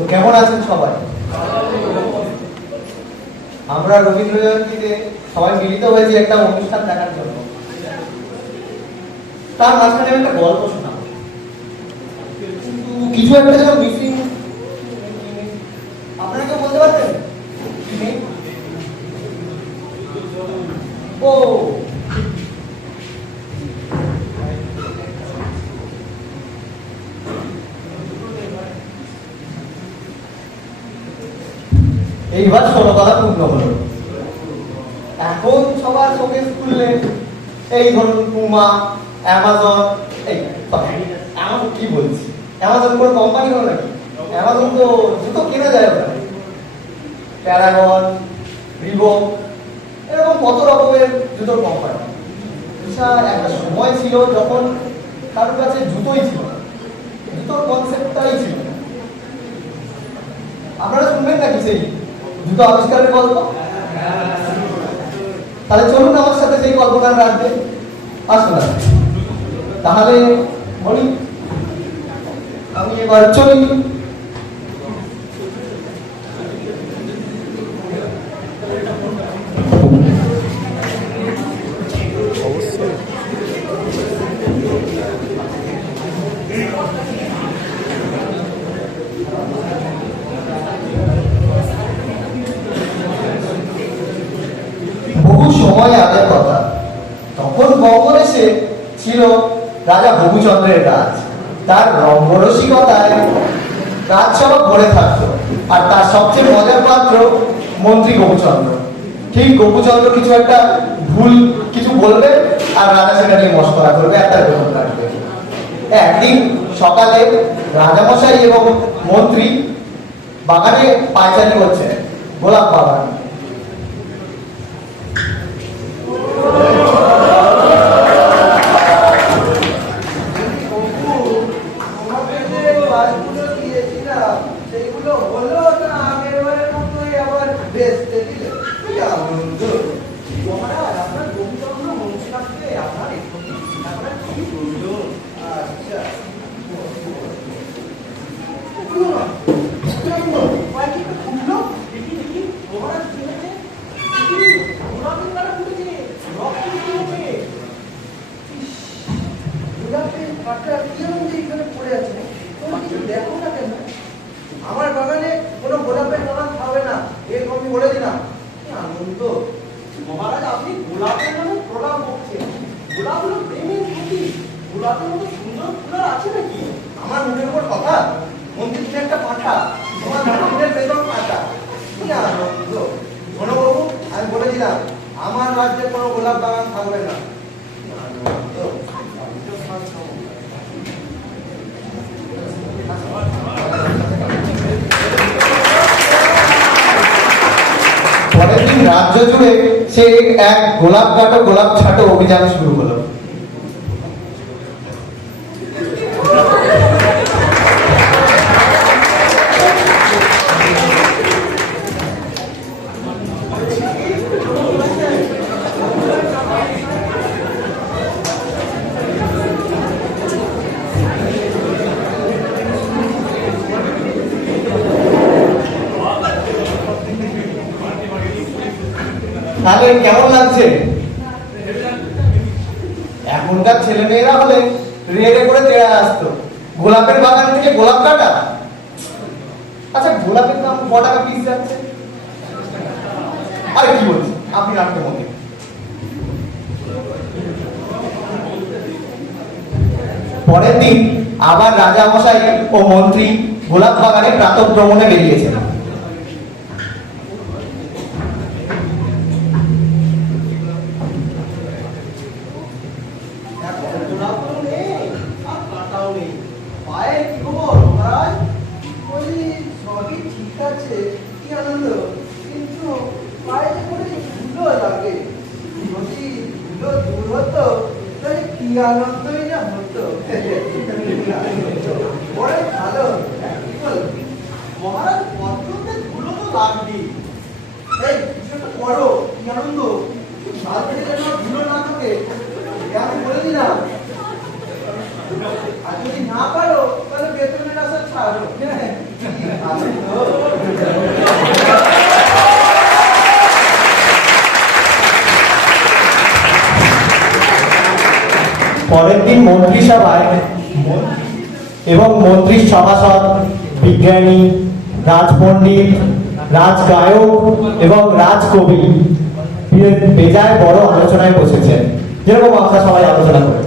তো কেমন আছেন সবাই? আমরা রবীন্দ্র জয়ন্তীতে সবাই মিলিত হয়েছি একটা অনুষ্ঠান দেখার জন্য। তার মাঝখানে একটা গল্প শোনা, কিন্তু কিছু একটা যেন মিসিং। আপনারা কেউ বলতে পারবেন? ও এইবার 16 কথা পূর্ণ হলো। এখন সবার চোখে খুললে এই ধরুন পুমা, অ্যামাজন, এই অ্যামাজন কি বলছি, অ্যামাজন কোনো কোম্পানি হলো নাকি? অ্যামাজন তো জুতো কেনা যায় ওখানে। প্যারাগন, রিবক, এরকম কত রকমের জুতোর কোম্পানি। একটা সময় ছিল যখন কারোর কাছে জুতোই ছিল না, জুতোর কনসেপ্টটাই ছিল না। আপনারা শুনবেন নাকি সেই জুতো আবিষ্কারের গল্প? তাহলে চলুন আমার সাথে সেই গল্পটা রাখবে। আসুন তাহলে বলি, আমি এবার চলি। বহু সময় আগের কথা, তখন বঙ্গদেশে ছিল রাজা ভবুচন্দ্রের রাজ। তার রঙ্গরসিকতায় রাজসভা ভরে থাকতো, আর তার সবচেয়ে মজার পাত্র মন্ত্রী গোপুচন্দ্র। ঠিক গোপুচন্দ্র কিছু একটা ভুল কিছু বলবে আর রাজা সেটা নিয়ে মশকরা করবে, একটা বেতন কাটবে। একদিন সকালে রাজামশাই এবং মন্ত্রী বাগানে পায়চারি করছে, গোলাপ বাগান। আমার বাগানে কোনো গোলাপের বাগান হবে না, এরকম আমি বলে দিলাম। আনন্দ মহারাজ, আপনি গোলাপের নামে প্রলাপ বকছেন। গোলাপ হলো প্রেমের প্রতীক, গোলাপের মতো সুন্দর ফুল আছে নাকি? আমার মুখের উপর কথা, মন্ত্রী তুমি একটা পাঠা, তোমার মন্ত্রীদের বেতন পাঠা। কি আনন্দ ধনবাবু, আমি বলে দিলাম আমার রাজ্যে কোনো গোলাপ বাগান থাকবে না। আনন্দ পরের দিন রাজ্য জুড়ে সে এক গোলাপ কাটো গোলাপ ছাটো অভিযান শুরু হলো। তাহলে কেমন লাগছে? এখনকার ছেলে মেয়েরা হলে রেডে করে তেড়ে আসতো, গোলাপের বাগান থেকে গোলাপ কাটা। আচ্ছা, গোলাপের দাম ক টাকা পিস যাচ্ছে? আরে কি বলছি, আপনি রাখতে মনে। পরের দিন আবার রাজা মশাই ও মন্ত্রী গোলাপ বাগানে প্রাতঃ ভ্রমণে বেরিয়েছেন। আনন্দই না হতো। ভালো মহারাজ, পত্রতে ধুলো তো লাগবে। এই কিছু একটা করো, কি আনন্দ। সাল থেকে যেন ধুলো না থাকে, আমি বলে দিলাম। আর যদি না পারো তাহলে বেতনের আশা ছাড়ো। পরের দিন মন্ত্রিসভায় এবং মন্ত্রীর সভাসদ, বিজ্ঞানী, রাজপণ্ডিত, রাজগায়ক এবং রাজকবি বেজায় বড় আলোচনায় বসেছেন, যেরকম আমরা সবাই আলোচনা করি।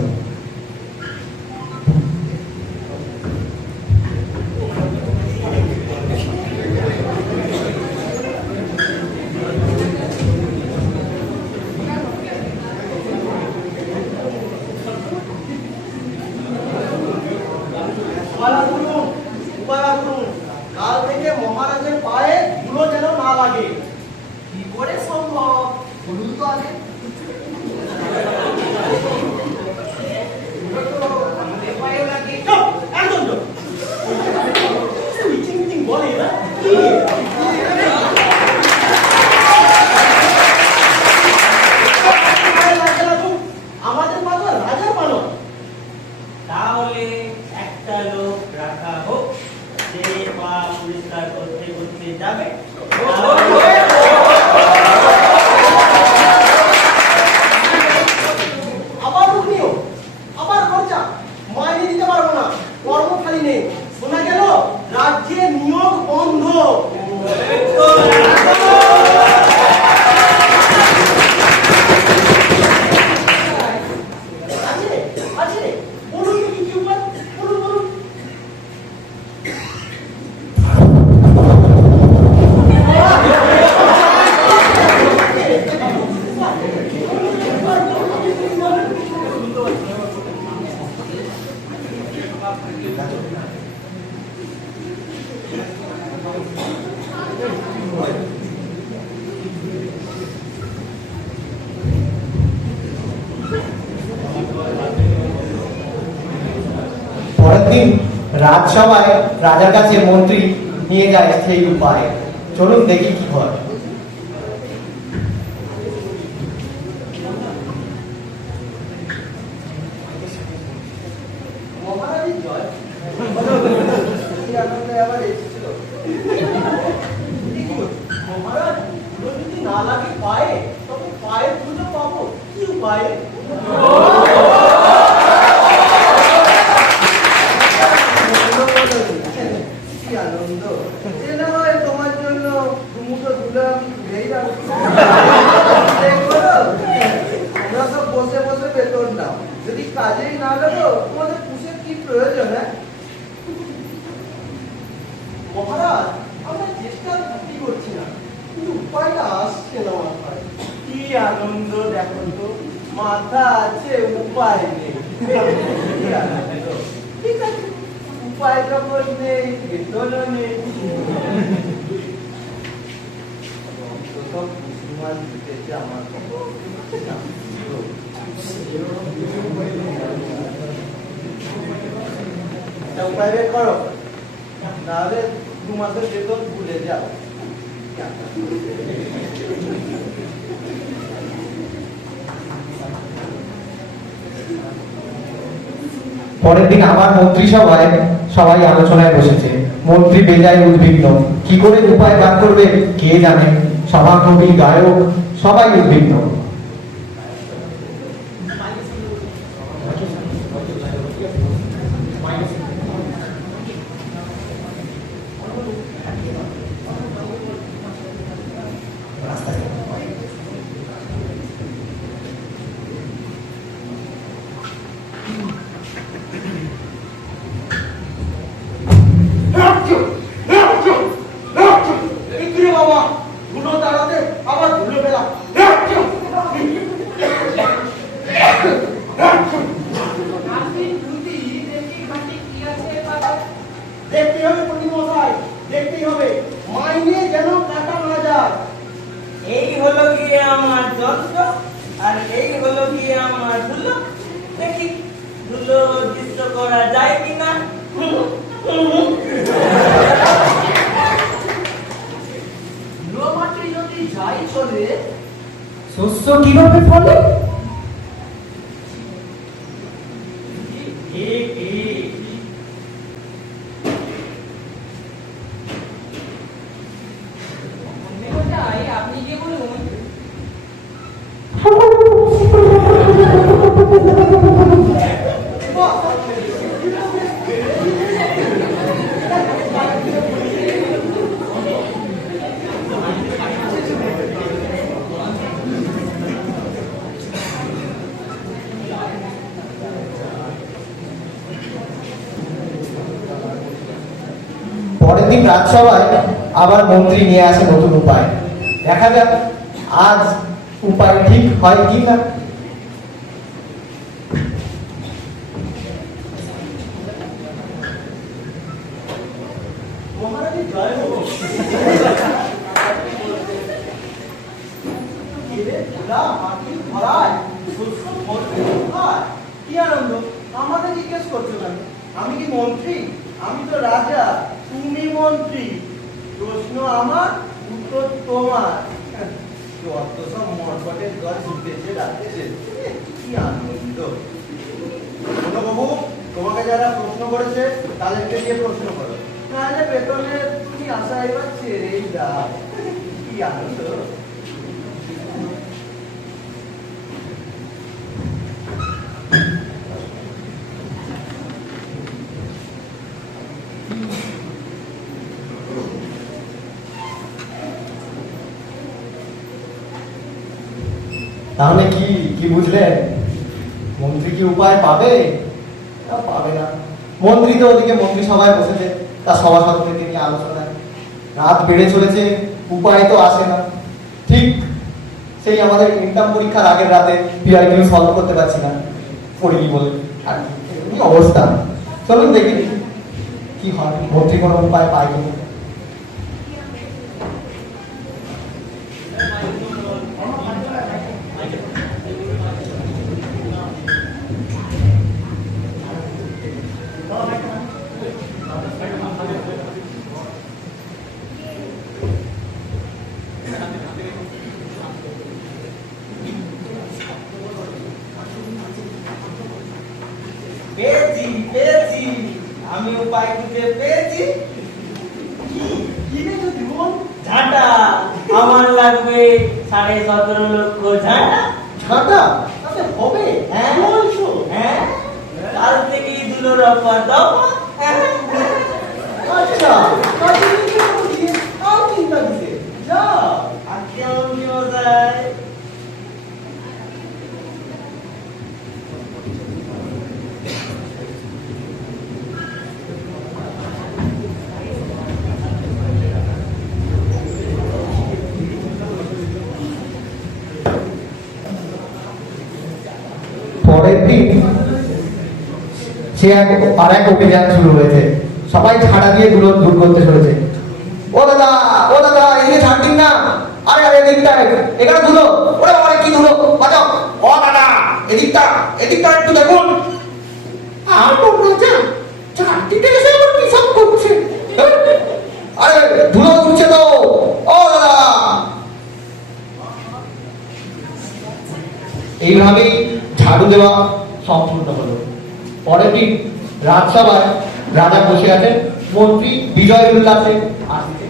কাল থেকে মহারাজের পায়ে ধুলো যেন না লাগে। কি করে সম্ভব বলুন তো আগে। আমাদের পায়েও লাগে। চুপ, একদম চুপ। মিচিং মিচিং বলে না কি? আমাদের পা তো রাজার পানো। তাহলে একটা লোক রাখা হোক, যে পা পরিষ্কার করতে করতে যাবে। আবার রূপ নিও, আবার খরচা, মাইনে দিতে পারবো না, কর্মখালি নেই। শোনা গেল রাজ্যে নিয়োগ বন্ধ। আছে আছে, বলুন দেখি কি উপায়, বলুন বলুন। পরের দিন রাজসভায় রাজার কাছে মন্ত্রী নিয়ে যায় সেই উপায়। চলুন দেখি কি হয়। মহারাজের জয়। কি আনন্দে আবার এসেছিল। মহারাজ, ধুলো যদি না লাগে পায়ে, তবে পায়ে ধুলো পাবো কি উপায়ে? কি আনন্দ। এ না হয় তোমার জন্য দুমুঠো ধুলো আমি তুলেই রাখবো। দেখো না, তোমরা সব বসে বসে বেতন নাও, যদি কাজেই না লাগো তোমাদের পুষের কি প্রয়োজন? হ্যাঁ মহারাজ, আমরা চেষ্টা ক্ষতি করছি না, কিন্তু উপায়টা আসছে না মাথায়। কি আনন্দ দেখো তো, মাথা আছে উপায় নেই। কি আনন্দ। ঠিক আছে, উপায় যখন নেই বেতনও নেই। সব মুসলমান দিতেছে আমার উপায় বের করো, নাহলে 2 মাসের বেতন ভুলে যাও। পরের দিন আবার মন্ত্রিসভায় সবাই আলোচনায় বসেছে। মন্ত্রী বেজায় উদ্বিগ্ন, কি করে উপায় বার করবে কে জানে। সভাকবি, গায়ক সবাই উদ্বিগ্ন। বাবা, ধুলো দাঁড়াতে আবার ধুলো ফেলা। দেখতেই হবে পণ্ডিত মশাই, দেখতেই হবে, মাইনে যেন কাটা না যায়। এই হলো গিয়ে আমার যন্ত্র, আর এই হলো গিয়ে আমার ধুলো। দেখি ধুলো দৃশ্য করা যায় কিনা। ধুলো মাটি যদি যাই চলে, শস্য কিভাবে ফলে? আপনি কি বলুন? দিন রাজসভায় আবার মন্ত্রী নিয়ে আসে নতুন উপায়। দেখা যাক আজ উপায় ঠিক হয় কি না। মহারানী জয় হোক। এরে পুরা মাটির ভরায় শস্য ভর্তি কোথায়? কি আনন্দ! আমাকে জিজ্ঞেস করছো কেন? আমি কি মন্ত্রী? আমি তো রাজা, তুমি মন্ত্রী। প্রশ্ন আমার, উত্তর তোমার। যত সব মরকটের দল উঠেছে রাখতেছে, কি আনন্দ! শোনো বাবু, তোমাকে যারা প্রশ্ন করেছে তাদেরকে দিয়ে প্রশ্ন করো, নাহলে বেতনে তুমি আশা এবার ছেড়েই দাও। কি আনন্দ! তাহলে কি কি বুঝলেন? মন্ত্রী কি উপায় পাবে না পাবে না? মন্ত্রী তো ওদিকে মন্ত্রী সভায় বসেছে, তার সভাসদকে নিয়ে আলোচনায়। রাত বেড়ে চলেছে, উপায় তো আসে না। ঠিক সেই আমাদের ইনকাম পরীক্ষার আগের রাতে পিআরকিউ সলভ করতে পারছি না, করিনি বলে। আর কি অবস্থা, চলুন দেখি কি হয়, মন্ত্রী কোনো উপায় পায় কিনা। পেয়েছি পেয়েছি, আমি উপায় খুঁজে পেয়েছি। কি নেছো জীবন? ঝাঁটা আমার লাগবে 17.5 লক্ষ ঝাঁটা। ঝাঁটা তাতে হবে? হ্যাঁ বলছো? হ্যাঁ, কাল থেকেই দুলোর অফার দাও। আচ্ছা, কাজে নিয়ে দিয়ে আর চিন্তা দিতে যাও। আর কেমন কি মজায়? পরের দিন সে আর এক অভিযান শুরু হয়েছে। সবাই ঝাড়া দিয়ে গুলো দূর করতে চলেছে। ও দাদা, ও দাদা, এদিকে ঝাড় দিন না। আরে আরে এদিকটা, এখানে ধুলো। ওরে বাবা, কি ধুলো, বাঁচাও। ও দাদা, এদিকটা এদিকটা একটু দেখুন। আর বলবো যা, ঝাড় দিতে এসে আবার কি সব করছে। আরে ধুলো উঠছে তো। ও দাদা। এইভাবেই ঝাড়ু দেওয়া সম্পূর্ণ হলো। পরের দিন রাজসভায় রাজা বসে আছেন, মন্ত্রী বিজয় উল্লাসে আসছে।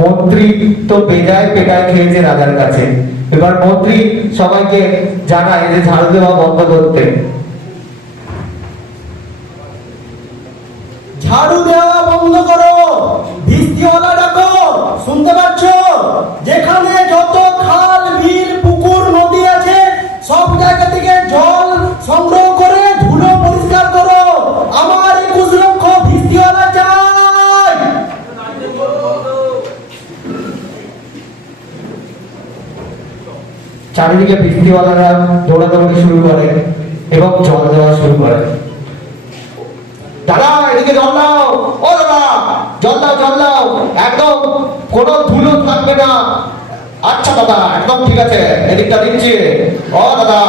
মন্ত্রী তো বেজায় পেটায় খেয়েছে রাজার কাছে। এবার মন্ত্রী সবাইকে জানায় যে ঝাড়ু দেওয়া বন্ধ করতে। ঝাড়ু দেওয়া বন্ধ করো, ভিস্তিওয়ালা ডাকো, শুনতে পাচ্ছ? যেখানে যত খাল বিল পুকুর নদী আছে সব জায়গা থেকে জল সংগ্রহ করে ধুলো পরিষ্কার করো। আমার 21 লক্ষ ভিস্তিওয়ালা চাই। চারিদিকে বৃষ্টিওয়ালারা দৌড়াদৌড়ি শুরু করে এবং জল দেওয়া শুরু করে। দাদা এদিকে জল দাও, ও দাদা জল দাও, জল দাও, একদম কোনো ধুলো থাকবে না। আচ্ছা দাদা একদম ঠিক আছে, এদিকটা দিচ্ছি। ও দাদা,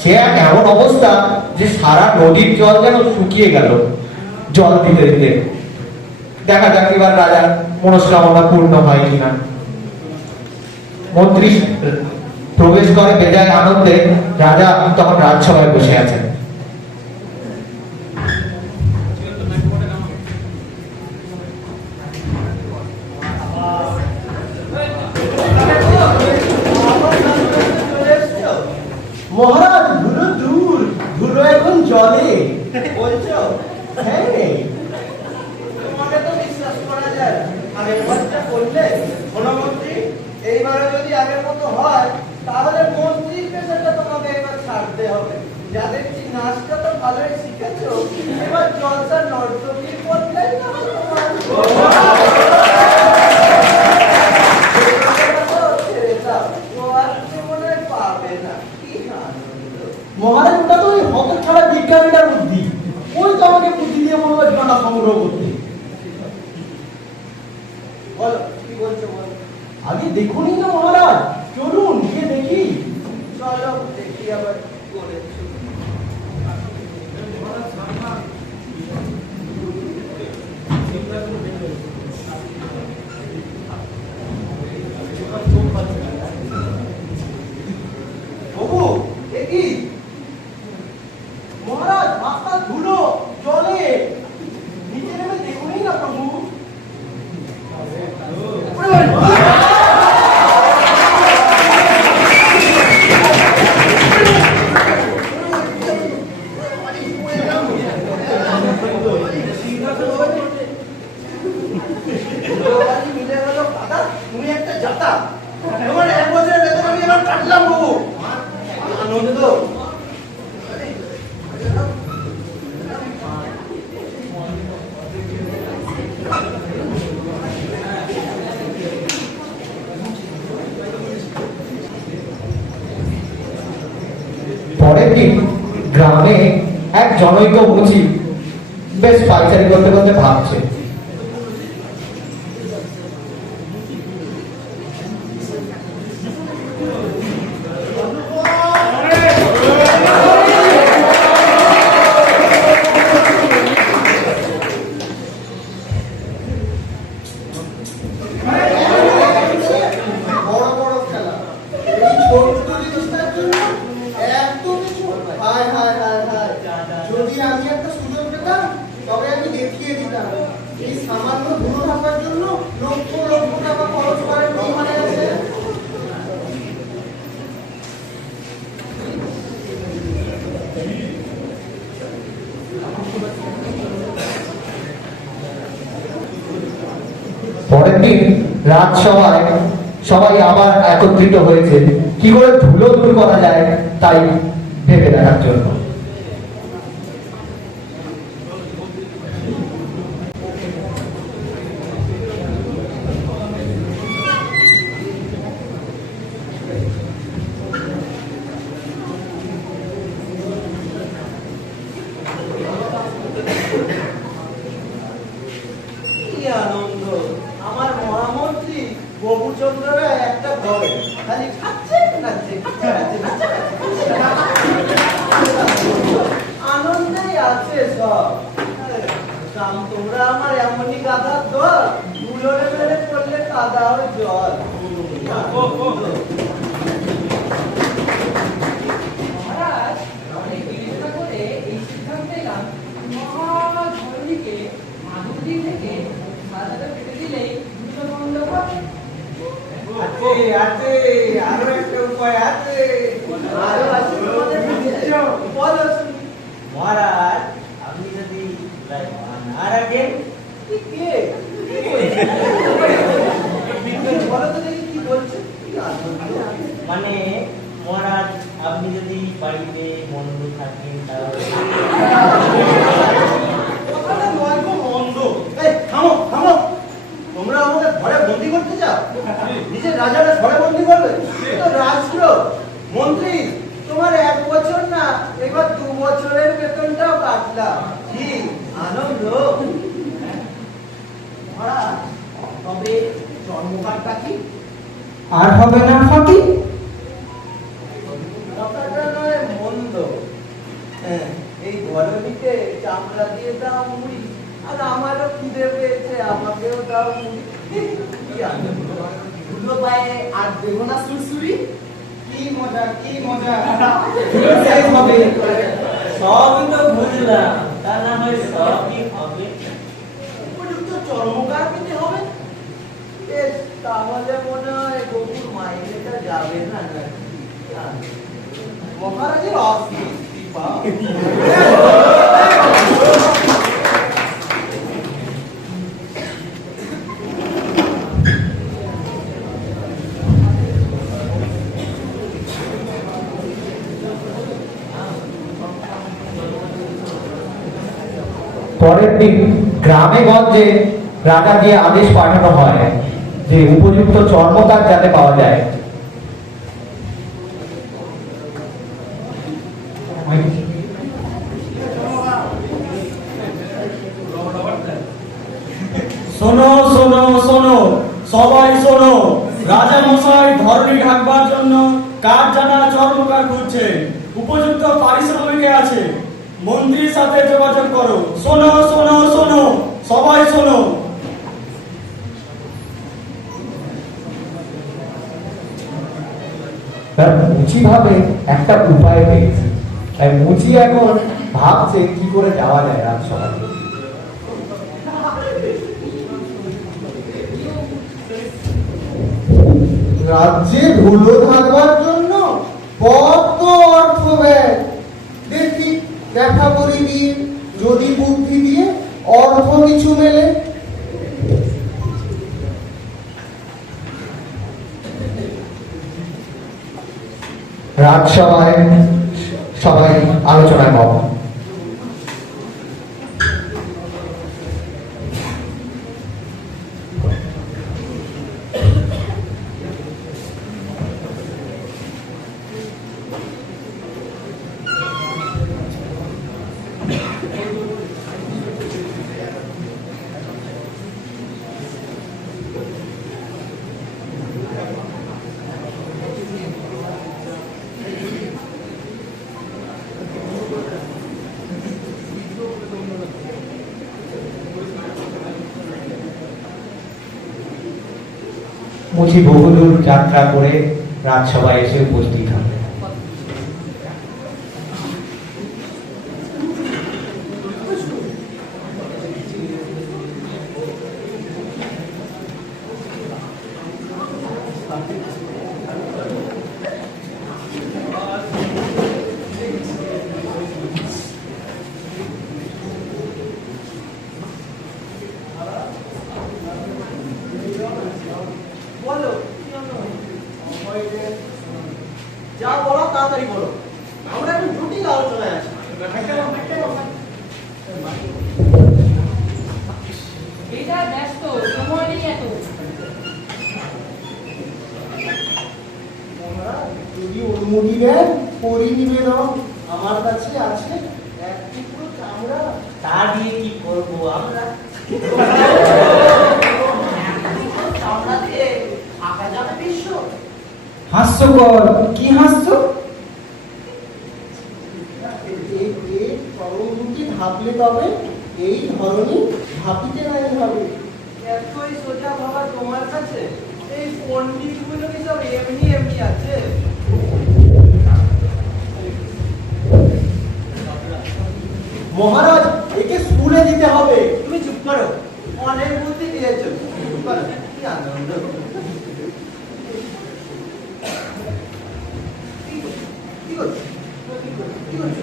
সে এক এমন অবস্থা যে সারা নদীর জল যেন শুকিয়ে গেল জল দিতে দিতে। দেখা যাক এবার রাজার মনস্কামনা পূর্ণ হয় কিনা। মন্ত্রী প্রবেশ করে বেজায় আনন্দে। রাজা তখন রাজসভায় বসে আছেন। মহারাজ ধুলো দূর, ধুলো এখন জলে বলছো? হ্যাঁ, তোমাকে তো বিশ্বাস করা যায়। আর এবারটা করলে মন্ত্রী, এইবারে যদি আগের মতো হয় তাহলে মন্ত্রীর পেশাটা তোমাকে এবার ছাড়তে হবে। যাদের নাচটা তো ভালোই শিখেছো, এবার জলসা নর্তকী করলেই না পাবে না। কি আনন্দ মহারাজ! ওটা তো ওই হত ছাড়া বিজ্ঞানীটার বুদ্ধি। ওই তো আমাকে বুদ্ধি দিয়ে বলবো ঠিকানা সংগ্রহ করতে। বলো কি বলছো, বলো। আগে দেখুনি না মহারাজ, চলুন গিয়ে দেখি। চলো দেখি আবার কি করেছো। বাবু এ কি মহারাজ? রাস্তা ধুলো জলে, নিচে নেমে দেখুনই না প্রভু। মিলে গেল দাদা, তুমি একটা যাতা। তোমার 1 বছরের বেতন আমি এবার কাটলাম বাবু। আনন্দ। পরের দিন গ্রামে এক জনৈক মুচি বেশ পাইচারি করতে করতে ভাবছে। বড় বড় খেলা, এই ছোট্ট জিনিসটার জন্য এত কিছু। হায় হায় হায় হায়, যদি আমি একটা সুযোগ পেতাম তবে আমি দেখিয়ে দিতাম এই সামান্য ধুলো থাকার জন্য লক্ষ লক্ষ টাকা খরচ করার কি মানে আছে। পরের দিন রাজসভায় সবাই আবার একত্রিত হয়েছে কি করে ধুলো দূর করা যায় তাই ভেবে দেখার জন্য। কি আনন্দ! আমার মহামন্ত্রী বাবুচন্দ্ররা একটা ঘরে খালি খাচ্ছে নাচছে, আনন্দেই আছে সব। কাম তোমরা আমার এমনই গাধার দল, ধুলোরে মেরে পড়লে কাদা হয় জল। মহারাজ, অনেক বিবেচনা করে এই সিদ্ধান্তে এলাম মহাধরণীকে মাধবদী থেকে মাথাটা কেটে দিলেই দুটো বন্ধ হবে। আছে আছে, আরো একটা উপায় আছে। আরো আছে তোমাদের কাছে? বলো শুনি। মহারাজ, আপনি যদি না রাখেন, কি কে? বলো তো দেখি কি বলছে? কি আনন্দ। মানে মহারাজ, আপনি যদি বাড়িতে বন্ধ থাকেন তাহলে কথাটা নয় গো মন্দ। এই থামো থামো, তোমরা আমাদের ঘরে বন্দি করতে চাও? নিজের রাজারা ঘরে বন্দি করবে? এ তো রাজদ্রোহ। মন্ত্রী, তোমার 1 বছর না, এবার 2 বছরের বেতনটাও কাটলাম। কি আনন্দ। মহারাজ, তবে জন্মকালটা কি? আর হবে না ফাঁকি। কথাটা নয় মন্দ। হ্যাঁ, এই ঘরটিতে চামড়া দিয়ে দাও মুড়ি, আর আমারও খিদে পেয়েছে, আমাকেও দাও মুড়ি। কি আনন্দ। ধুলো পায়ে আর দেবো না সুরসুরি। কি মজা, কি মজা। এই হবে। সবই তো বুঝলাম, তা না হয় সবই হবে। উপযুক্ত চর্মকার পেতে হবে। বেশ, তাহলে মনে হয় গরুর মাইনেটা যাবে না নাকি? মহারাজের অস্থির কৃপা। পরের দিন গ্রামে গঞ্জে রাজা দিয়ে আদেশ পাঠানো হয় যে উপযুক্ত চর্মকার যাতে পাওয়া যায়। শোনো শোনো শোনো, সবাই শোনো, রাজা মশাই ধরনী ঢাকবার জন্য কাঠ জানা চর্মকার খুঁজছে। উপযুক্ত পারিশ্রমিকে আছে, মন্ত্রীর সাথে যোগাযোগ করো। শোনো শোনো শোনো, সবাই শোনো। তার মুচি ভাবে একটা উপায় পেয়েছে, তাই মুচি এখন ভাবছে কি করে যাওয়া যায় রাজসভায়। রাজ্যে ধুলো থাকবার জন্য কত অর্থ ব্যয়। দেখি দেখা করি দিয়ে, যদি বুদ্ধি দিয়ে অর্থ কিছু মেলে। রাজসভায় সবাই আলোচনায় মগ্ন। মুচি বহুদূর যাত্রা করে রাজসভায় এসে উপস্থিত হয়। বলো, যা বলো তাড়াতাড়ি বলো, আমরা এখন জটিল আলোচনায় আছি। এটা ব্যস্ত, সময় নেই এত। যদি অনুমতি দেন, পরিনিবেদন আমার কাছে আছে এক টুকরো চামড়া। তা দিয়ে কি করবো আমরা? চামড়া দিয়ে আঁকা যাবে বিশ্ব। হাস্যকর, কি হাস্য? এই চরম দুটি ভাবলে তবে এই ধরনের ভাবিতে নাই হবে। এতই সোজা ভাবা তোমার কাছে? এই পণ্ডিত গুলো কি সব এমনি এমনি আছে? মহারাজ, একে স্কুলে দিতে হবে। তুমি চুপ করো, অনেক বুদ্ধি দিয়েছো। বাহ, কি আনন্দ। কি করছো? কি করছো?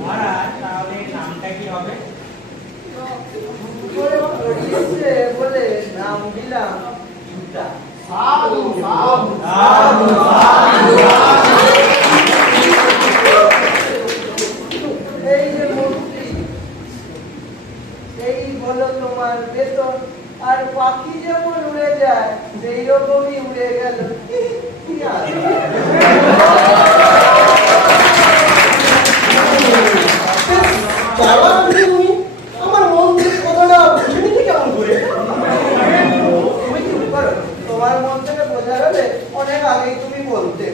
মহারাজ তাহলে নামটা কি হবে? বলে নাম দিলাম জুতা। সাধু সাধু সাধু, এই যে মন্ত্রী, এই হলো তোমার বেতন। আর পাখি যেমন উড়ে যায় সেই রকমই উড়ে গেল। কি আর? আমার মন্ত্রীর কথাটা বুঝে নিতে কেমন করে? তুমি চুপ করো। তোমার মন থেকে বোঝা যাবে অনেক আগেই তুমি বলতে।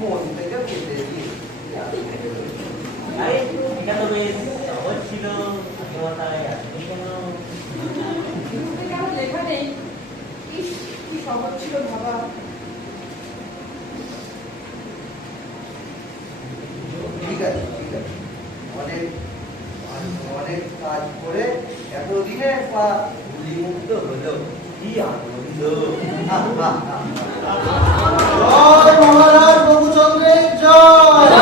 মন থেকে বুঝে দিই। আরে এটা তো বেশ সহজ ছিল, আগে মাথায় আসেনি কেন? কিন্তু কেন লেখা নেই? ইস, কি সহজ ছিল ভাবা। ঠিক আছে, ঠিক আছে। অনেক অনেক কাজ করে এতদিনে পা গুলিমুক্ত হলো। কি আনন্দ। জয় মহারাজ রঘুচন্দ্রের জয়।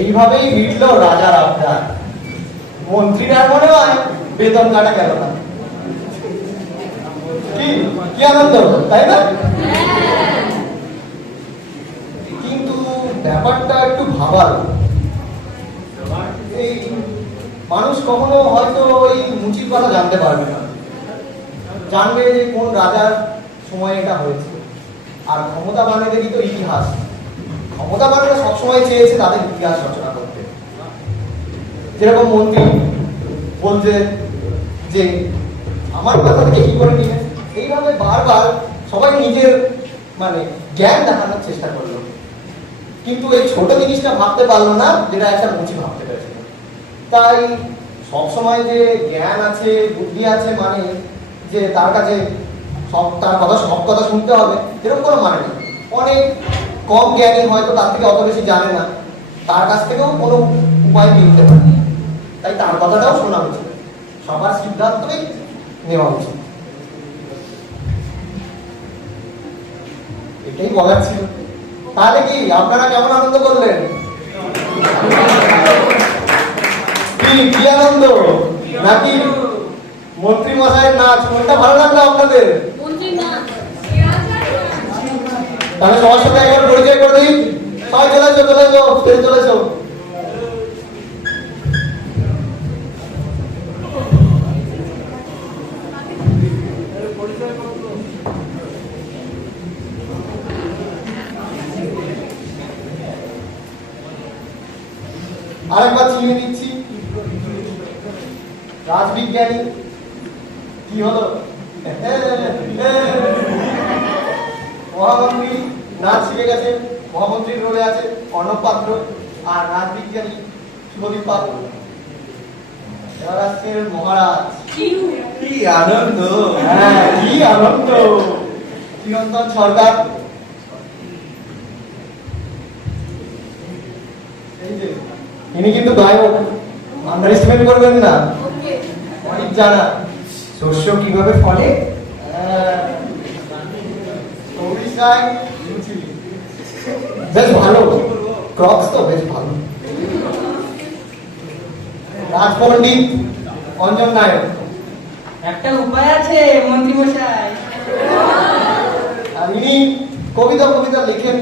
এইভাবেই মিটল রাজার আবদার। মন্ত্রীর আর মনে হয় বেতন কাটা গেল না। কি কি আনন্দ, তাই না? কিন্তু ব্যাপারটা একটু ভাবার। এই মানুষ কখনো হয়তো এই মুচির কথা জানতে পারবে না। জানবে যে কোন রাজার সময় এটা হয়েছে। আর ক্ষমতা বানেদেরই তো ইতিহাস। ক্ষমতা বানেরা সবসময় চেয়েছে তাদের ইতিহাস রচনা করতে। যেরকম মন্ত্রী বলছে যে আমার কথা থেকে কি করে নিলেন, এইভাবে বারবার সবাই নিজের মানে জ্ঞান দেখানোর চেষ্টা করলো। কিন্তু এই ছোট জিনিসটা ভাবতে পারলো না যেটা একটা মুচি ভাবতে পেরেছিল। তাই সবসময় যে জ্ঞান আছে বুদ্ধি আছে মানে যে তার কাছে সব কথা শুনতে হবে এরকম কোনো মানে নেই। অনেক কম জ্ঞানী হয়তো তার থেকে অত বেশি জানে না, তার কাছ থেকেও কোনো উপায় মিলতে পারে। তাই তার কথাটাও শোনা উচিত, সবার সিদ্ধান্তই নেওয়া উচিত। এটাই বলার ছিল। তাহলে কি আপনারা কেমন আনন্দ করলেন? কি আনন্দ নাকি মন্ত্রী মশাইয়ের নাচ, কোনটা ভালো লাগলো আপনাদের? তাহলে সবার সাথে একবার পরিচয় করে দিই। সবাই চলে এসো, চলে এসো, স্টেজে চলে এসো। আরেকবার চিনিয়ে দিচ্ছি, রাজবিজ্ঞানী কি হলো, মহামন্ত্রী নাচ শিখে গেছে, মহামন্ত্রীর রোলে আছে অর্ণব পাত্র, আর রাজবিজ্ঞানী শুভদীপ পাত্র। এবার আসছেন মহারাজ। কি আনন্দ। হ্যাঁ, কি আনন্দ। চিরন্তন সরকার, এই যে ইনি কিন্তু গায়ক, আন্ডার এস্টিমেট করবেন না। অনেক জানা শস্য কিভাবে ফলে, বেশ ভালো ক্রপস তো বেশ ভালো। রাজপণ্ডিত অঞ্জন নায়ক, একটা উপায় আছে মন্ত্রী মশাই। আর ইনি কবিতা কবিতা লেখেন,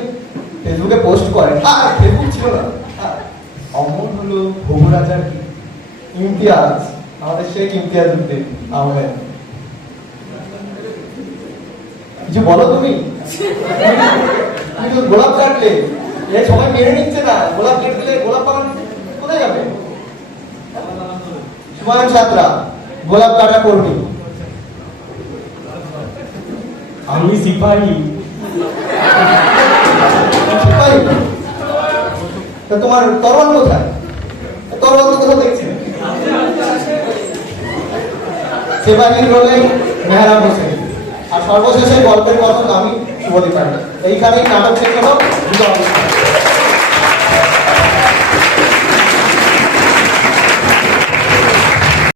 ফেসবুকে পোস্ট করে, আর ফেসবুক ছিল না। অমন হলো ভোগ রাজার কি ইমতিয়াজ, আমাদের শেখ ইমতিয়াজ উদ্দিন আহমেদ। কিছু বলো তুমি? তুমি তো গোলাপ কাটলে, এ সবাই মেনে নিচ্ছে না, গোলাপ কেটে গোলাপ বাগান কোথায় যাবে? হুমায়ুন ছাত্রা গোলাপ কাটা কর্মী। আমি সিপাহী। সিপাহী? তা তোমার তরোয়াল কোথায়? তরোয়াল তো কোথাও দেখছি না। সিপাহীর রোলে মেহরাব হোসেন। আর সর্বশেষে গল্পের কথা আমি শুভদীপ পান্ডে। এইখানেই নাটক শেষ হলো।